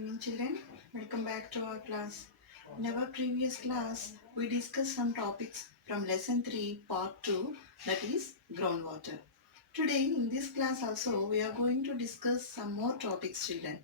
evening, children. Welcome back to our class. In our previous class, we discussed some topics from lesson 3, part 2, that is groundwater. Today, in this class also, we are going to discuss some more topics, children.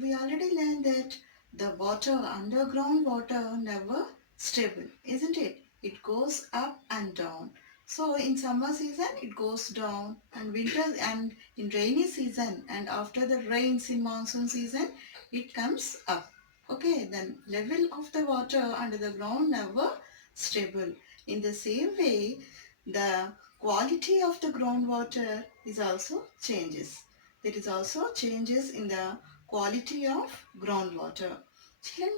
We already learned that the water, underground water, never stable, isn't it? It goes up and down. So in summer season it goes down, and winter and in rainy season, and after the rains in monsoon season it comes up. Okay, then level of the water under the ground never stable. In the same way, the quality of the groundwater is also changes. There is also changes in the quality of groundwater. Children,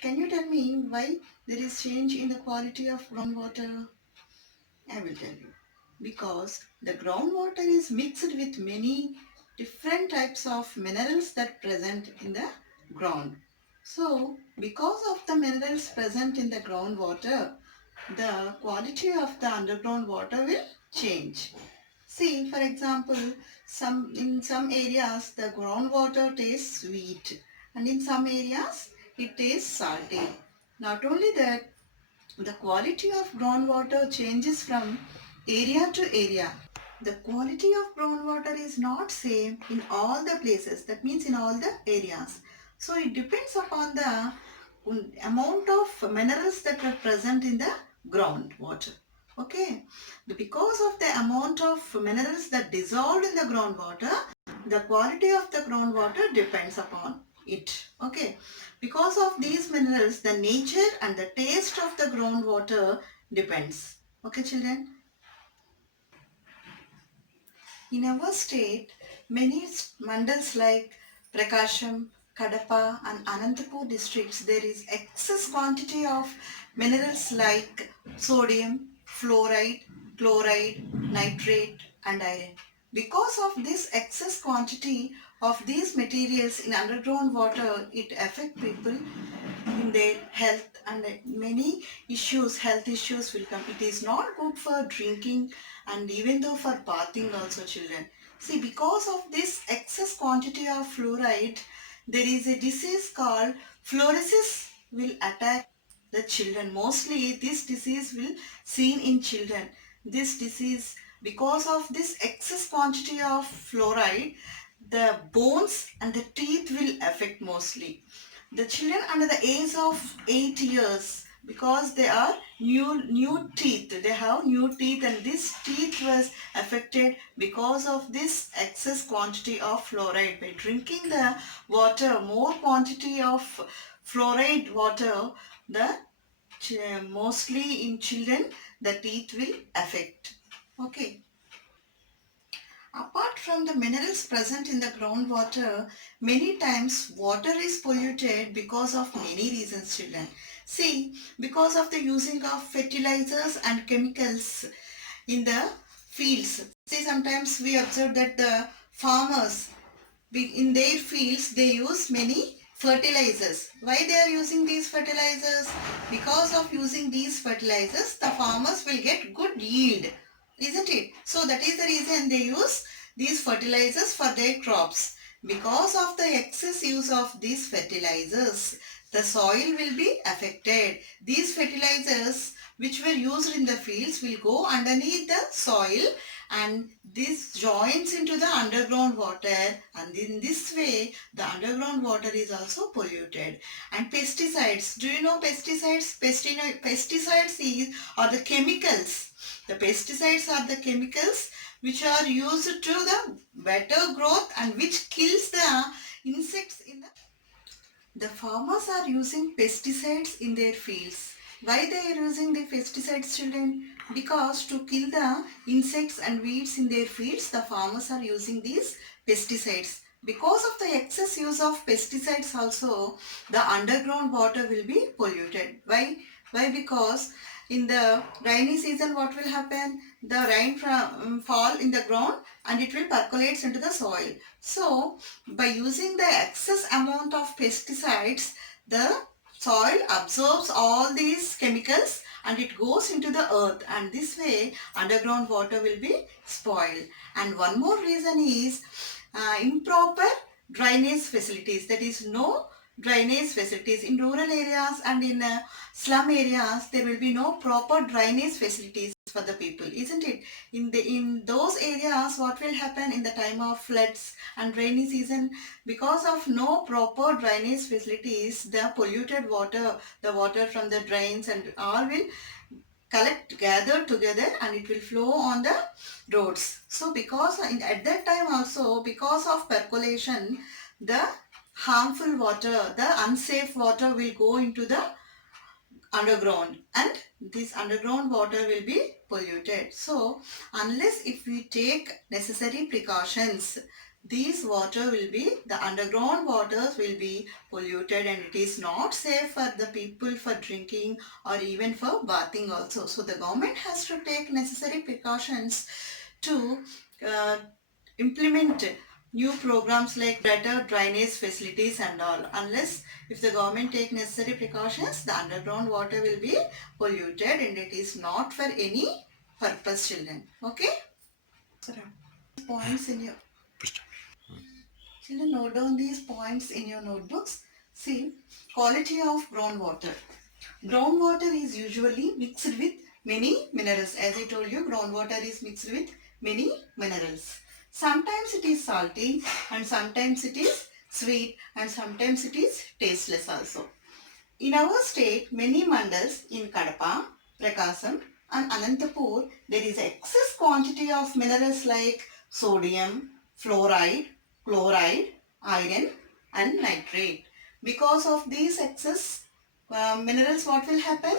can you tell me why there is change in the quality of groundwater? I will tell you. Because the groundwater is mixed with many different types of minerals that present in the ground. So, because of the minerals present in the groundwater, the quality of the underground water will change. See, for example, in some areas the groundwater tastes sweet, and in some areas it tastes salty. Not only that, the quality of groundwater changes from area to area. The quality of groundwater is not same in all the places. That means in all the areas. So it depends upon the amount of minerals that are present in the groundwater. Okay. Because of the amount of minerals that dissolved in the groundwater, the quality of the groundwater depends upon it. Okay. Because of these minerals, the nature and the taste of the groundwater depends. Okay, children. In our state, many mandals like Prakasham, Kadapa and Anantapur districts, there is excess quantity of minerals like sodium, fluoride, chloride, nitrate and iron. Because of this excess quantity of these materials in underground water, it affects people in their health, and many health issues will come. It is not good for drinking and even though for bathing also, children. See, because of this excess quantity of fluoride, there is a disease called fluorosis will attack the children. Mostly this disease will seen in children. This disease, because of this excess quantity of fluoride, the bones and the teeth will affect mostly. The children under the age of 8 years, because they are new teeth, they have new teeth, and this teeth was affected because of this excess quantity of fluoride. By drinking the water, more quantity of fluoride water, the mostly in children the teeth will affect. Okay. Apart from the minerals present in the groundwater, many times water is polluted because of many reasons, children. See, because of the using of fertilizers and chemicals in the fields. See, sometimes we observe that the farmers in their fields they use many fertilizers. Why they are using these fertilizers? Because of using these fertilizers, the farmers will get good yield, isn't it? So that is the reason they use these fertilizers for their crops. Because of the excess use of these fertilizers, the soil will be affected. These fertilizers which were used in the fields will go underneath the soil, and this joins into the underground water, and in this way the underground water is also polluted. And pesticides, do you know pesticides? Pesticides are the chemicals. The pesticides are the chemicals which are used to the better growth and which kills the insects in the farmers are using pesticides in their fields. Why they are using the pesticides, children? Because to kill the insects and weeds in their fields, the farmers are using these pesticides. Because of the excess use of pesticides also, the underground water will be polluted. Why? Why? Because in the rainy season, what will happen? The rain fall in the ground and it will percolate into the soil. So, by using the excess amount of pesticides, the soil absorbs all these chemicals and it goes into the earth, and this way underground water will be spoiled. And one more reason is improper drainage facilities. That is no drainage facilities in rural areas and in slum areas. There will be no proper drainage facilities for the people, isn't it? In those areas, what will happen in the time of floods and rainy season? Because of no proper drainage facilities, the polluted water, the water from the drains and all will gather together and it will flow on the roads. So because at that time also, because of percolation, the harmful water, the unsafe water will go into the underground, and this underground water will be polluted. So unless if we take necessary precautions, these water will be, the underground waters will be polluted, and it is not safe for the people for drinking or even for bathing also. So the government has to take necessary precautions to uh, implement new programs like better drainage facilities and all. Unless if the government take necessary precautions, the underground water will be polluted, and it is not for any purpose, children. Okay? Points in your children, note down these points in your notebooks. See, quality of groundwater. Groundwater is usually mixed with many minerals. As I told you, groundwater is mixed with many minerals. Sometimes it is salty, and sometimes it is sweet, and sometimes it is tasteless also. In our state, many mandals in Kadapa, Prakasam and Anantapur, there is excess quantity of minerals like sodium, fluoride, chloride, iron and nitrate. Because of these excess minerals, what will happen?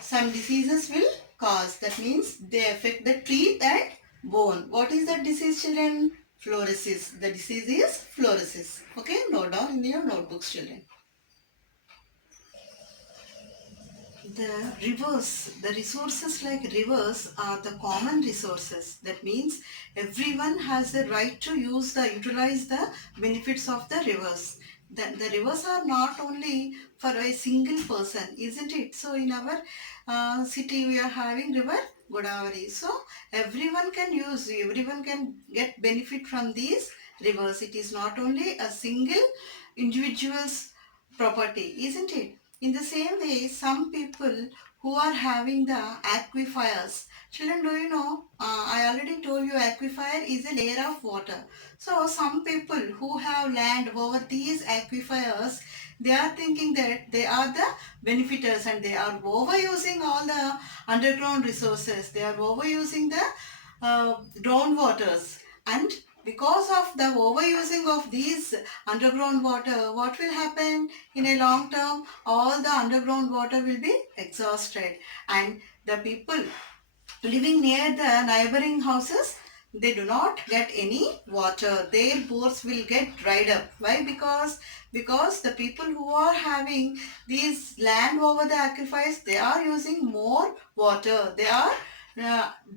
Some diseases will cause. That means they affect the teeth and bone. What is that disease, children? Fluorosis. The disease is fluorosis. Okay, note down in your notebooks, children. The rivers, the resources like rivers are the common resources. That means everyone has the right to utilize the benefits of the rivers. The rivers are not only for a single person, isn't it? So in our city we are having river Godavari. So everyone can get benefit from these rivers. It is not only a single individual's property, isn't it? In the same way, some people who are having the aquifers. Children, do you know? I already told you aquifer is a layer of water. So some people who have land over these aquifers, they are thinking that they are the benefiters and they are overusing all the underground resources. They are overusing the groundwaters, and because of the overusing of these underground water, what will happen in a long term? All the underground water will be exhausted, and the people living near the neighboring houses, they do not get any water. Their bores will get dried up. Why? Because the people who are having these land over the aquifers, they are using more water. They are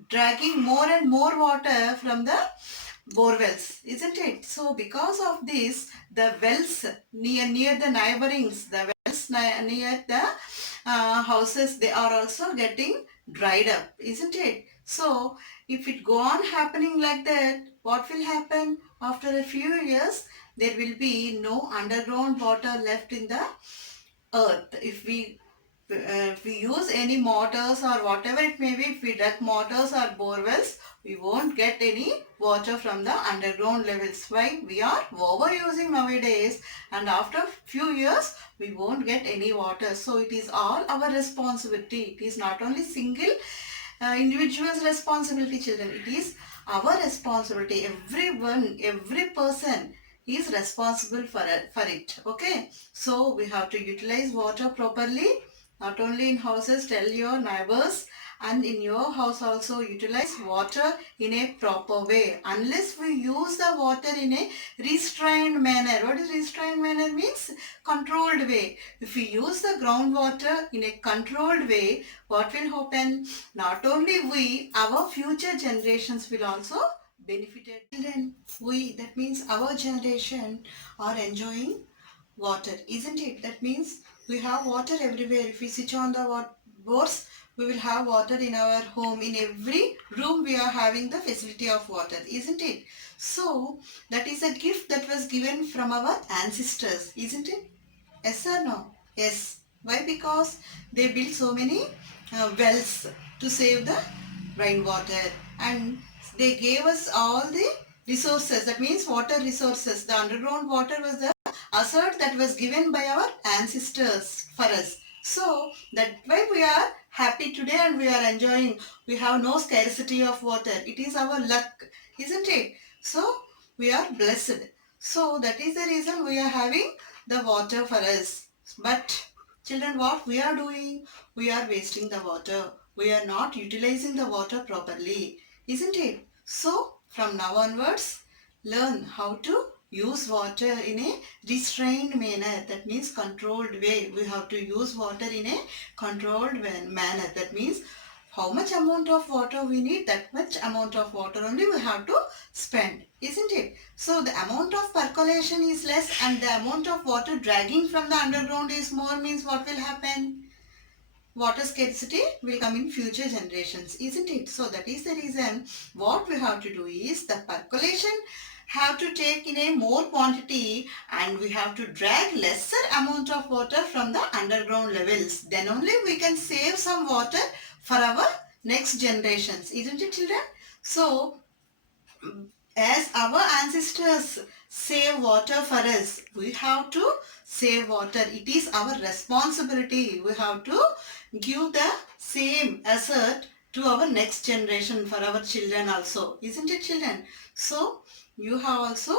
dragging more and more water from the bore wells, isn't it? So because of this, the wells near the neighborings, the wells near the houses, they are also getting dried up, isn't it? So if it go on happening like that, what will happen? After a few years, there will be no underground water left in the earth. If we use any motors or whatever it may be, if we dug motors or bore wells, we won't get any water from the underground levels. Why? We are overusing nowadays, and after few years we won't get any water. So it is all our responsibility. It is not only single individual's responsibility, children. It is our responsibility. Every person is responsible for it. Okay, so we have to utilize water properly. Not only in houses, tell your neighbors, and in your house also utilize water in a proper way. Unless we use the water in a restrained manner. What is restrained manner means? Controlled way. If we use the groundwater in a controlled way, what will happen? Not only we, our future generations will also benefited. Children, that means our generation are enjoying water, isn't it? That means we have water everywhere. If we switch on the bores, we will have water in our home. In every room we are having the facility of water, isn't it? So that is a gift that was given from our ancestors, isn't it? Yes or no? Yes. Why? Because they built so many wells to save the rainwater, and they gave us all the resources. That means water resources. The underground water was the asset that was given by our ancestors for us. So that why we are happy today and we are enjoying. We have no scarcity of water. It is our luck, isn't it? So we are blessed. So that is the reason we are having the water for us. But children, what we are doing? We are wasting the water. We are not utilizing the water properly, isn't it? So from now onwards, learn how to use water in a restrained manner. That means controlled way. We have to use water in a controlled manner. That means how much amount of water we need, that much amount of water only we have to spend, isn't it? So the amount of percolation is less and the amount of water dragging from the underground is more, means what will happen? Water scarcity will come in future generations, isn't it? So that is the reason what we have to do is the percolation have to take in a more quantity and we have to drag lesser amount of water from the underground levels. Then only we can save some water for our next generations, isn't it, children? So as our ancestors save water for us, we have to save water. It is our responsibility. We have to give the same asset to our next generation, for our children also, isn't it, children? So you have also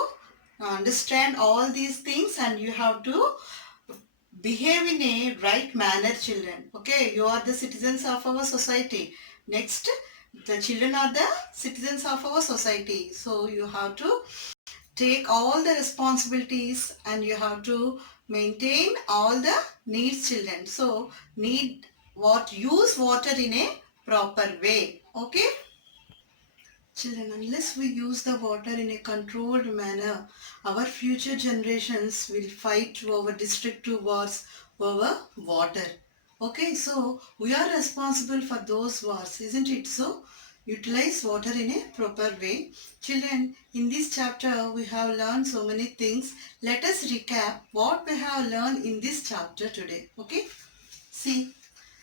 understand all these things and you have to behave in a right manner, children. Okay, you are the citizens of our society. Next, the children are the citizens of our society. So you have to take all the responsibilities and you have to maintain all the needs, children. So use water in a proper way. Okay, children, unless we use the water in a controlled manner, our future generations will fight over destructive wars over water. Okay, so we are responsible for those wars, isn't it? So utilize water in a proper way. Children, in this chapter we have learned so many things. Let us recap what we have learned in this chapter today. Okay, see,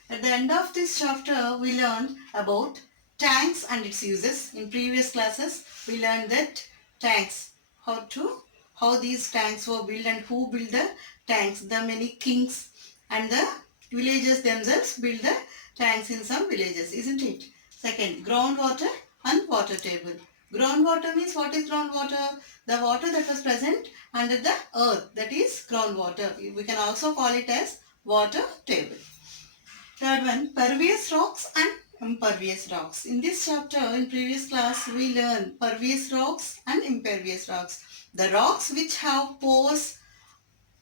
at the end of this chapter, we learned about tanks and its uses. In previous classes, we learned that tanks, how these tanks were built and who built the tanks. The many kings and the villagers themselves built the tanks in some villages, isn't it? Second, groundwater and water table. Groundwater means, what is groundwater? The water that was present under the earth, that is groundwater. We can also call it as water table. Third one, pervious rocks and impervious rocks. In this chapter, in previous class, we learned pervious rocks and impervious rocks. The rocks which have pores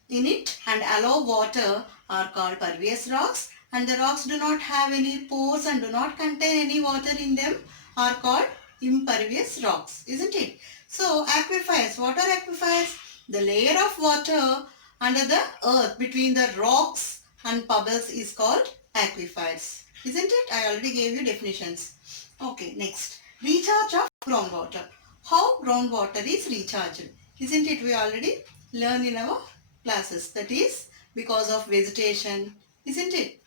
in it and allow water are called pervious rocks, and the rocks do not have any pores and do not contain any water in them are called impervious rocks, isn't it? So aquifers, what are aquifers? The layer of water under the earth between the rocks and pebbles is called aquifers, isn't it? I already gave you definitions. Okay, next, recharge of groundwater. How groundwater is recharged, isn't it? We already learned in our classes. That is because of vegetation, isn't it?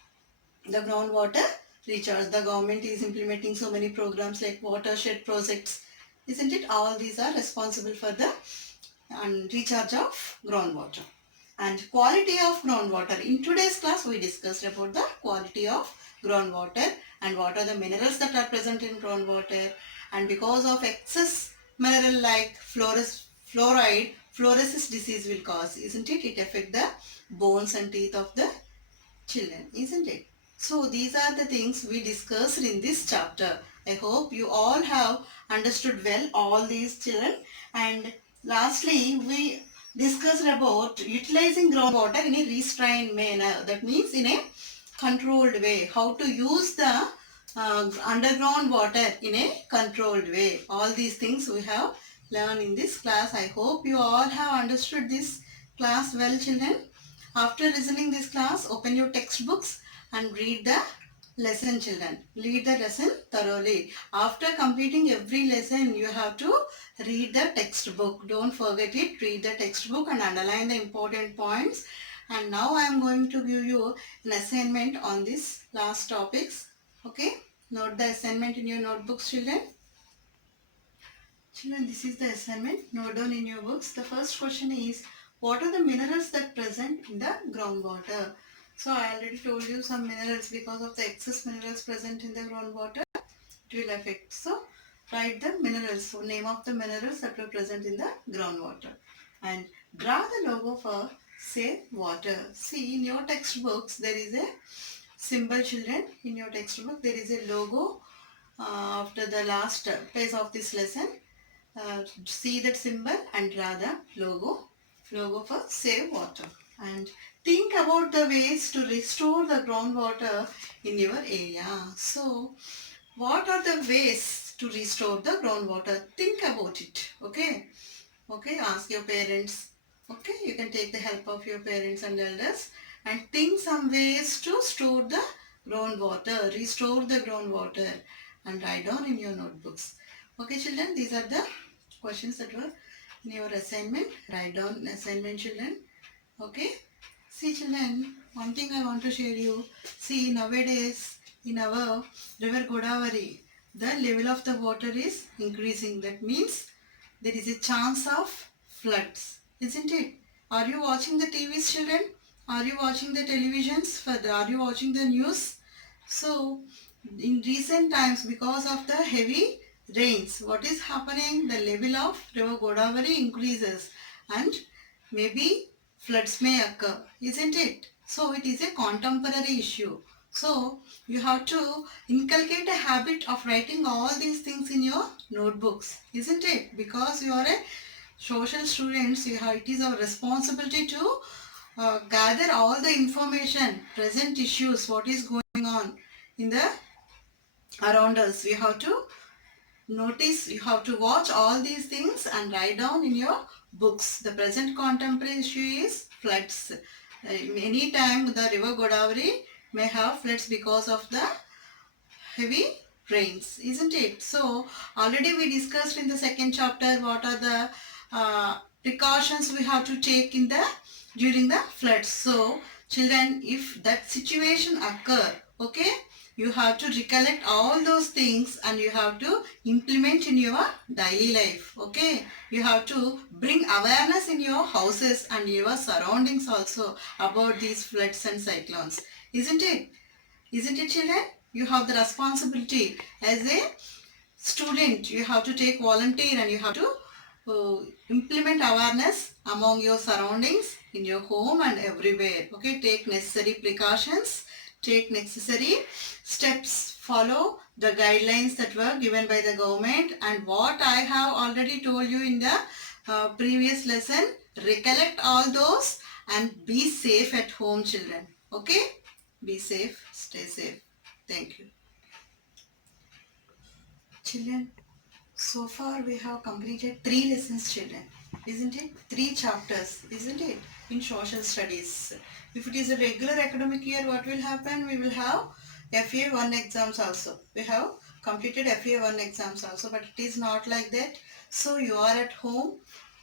The groundwater recharge. The government is implementing so many programs like watershed projects, isn't it? All these are responsible for the recharge of groundwater. And quality of groundwater. In today's class, we discussed about the quality of groundwater and what are the minerals that are present in groundwater. And because of excess mineral like fluoride, fluorosis disease will cause, isn't it? It affect the bones and teeth of the children, isn't it? So these are the things we discussed in this chapter. I hope you all have understood well all these, children. And lastly, we discussed about utilizing groundwater in a restrained manner. That means in a controlled way. How to use the underground water in a controlled way. All these things we have learned in this class. I hope you all have understood this class well, children. After listening this class, open your textbooks and read the lesson, children. Read the lesson thoroughly. After completing every lesson, you have to read the textbook. Don't forget it. Read the textbook and underline the important points. And now I am going to give you an assignment on this last topics. Okay. Note the assignment in your notebooks, children. Children, this is the assignment. Note down in your books. The first question is, what are the minerals that present in the groundwater? So I already told you some minerals, because of the excess minerals present in the groundwater, it will affect. So write the minerals. So name of the minerals that were present in the groundwater. And draw the logo for Save Water. See, in your textbooks there is a symbol, children. In your textbook there is a logo after the last page of this lesson. See that symbol and draw the logo for Save Water. And think about the ways to restore the groundwater in your area. So what are the ways to restore the groundwater? Think about it. Okay, ask your parents. Okay, you can take the help of your parents and elders and think some ways to store the groundwater, restore the groundwater, and write down in your notebooks. Okay, children, these are the questions that were in your assignment. Write down assignment, children. Okay. See, children, one thing I want to share you. See, nowadays in our river Godavari, the level of the water is increasing. That means there is a chance of floods, isn't it? Are you watching the TVs, children? Are you watching the televisions? Are you watching the news? So, in recent times, because of the heavy rains, what is happening? The level of river Godavari increases and maybe floods may occur, isn't it? So, it is a contemporary issue. So, you have to inculcate a habit of writing all these things in your notebooks, isn't it? Because you are a social students, it is our responsibility to gather all the information, present issues, what is going on in the around us. We have to notice, you have to watch all these things and write down in your books. The present contemporary issue is floods. Any time the river Godavari may have floods because of the heavy rains, isn't it? So already we discussed in the second chapter what are the precautions we have to take in the during the floods. So children, if that situation occur, okay, you have to recollect all those things and you have to implement in your daily life. Okay, you have to bring awareness in your houses and your surroundings also about these floods and cyclones, isn't it? Isn't it, children? You have the responsibility as a student. You have to take volunteer and you have to implement awareness among your surroundings, in your home and everywhere. Okay, take necessary precautions, take necessary steps, follow the guidelines that were given by the government, and what I have already told you in the previous lesson, recollect all those and be safe at home, children. Okay, be safe, stay safe. Thank you. Children, so far we have completed 3 lessons, children, isn't it? 3 chapters, isn't it? In social studies. If it is a regular academic year, what will happen? We will have FA1 exams also. We have completed FA1 exams also, but it is not like that. So you are at home.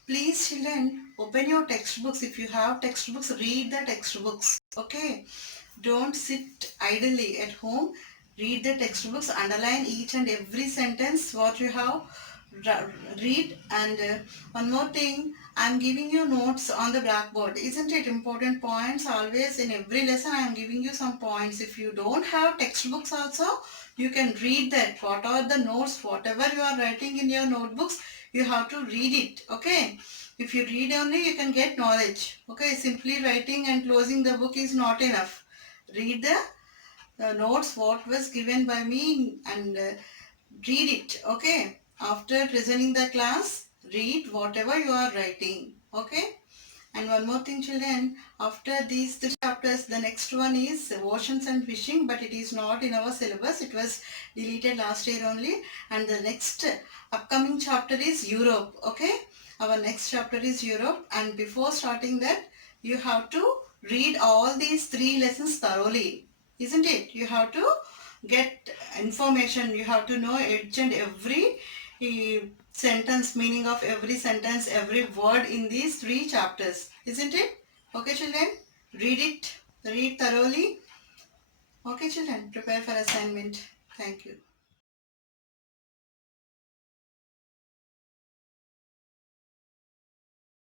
Please, children, open your textbooks. If you have textbooks, read the textbooks. Okay? Don't sit idly at home. Read the textbooks, underline each and every sentence what you have read. And one more thing, I am giving you notes on the blackboard. Isn't it important points? Always in every lesson I am giving you some points. If you don't have textbooks also, you can read that. What are the notes, whatever you are writing in your notebooks, you have to read it. Okay, if you read only, you can get knowledge. Okay, simply writing and closing the book is not enough. Read the notes what was given by me and read it. Okay, after listening the class, read whatever you are writing. Okay, and one more thing, children, after these 3 chapters, the next one is oceans and fishing, but it is not in our syllabus. It was deleted last year only. And the next upcoming chapter is Europe. Okay, our next chapter is Europe, and before starting that, you have to read all these 3 lessons thoroughly, isn't it? You have to get information. You have to know each and every sentence, meaning of every sentence, every word in these 3 chapters, isn't it? Okay children, read thoroughly. Okay children, prepare for assignment. Thank you.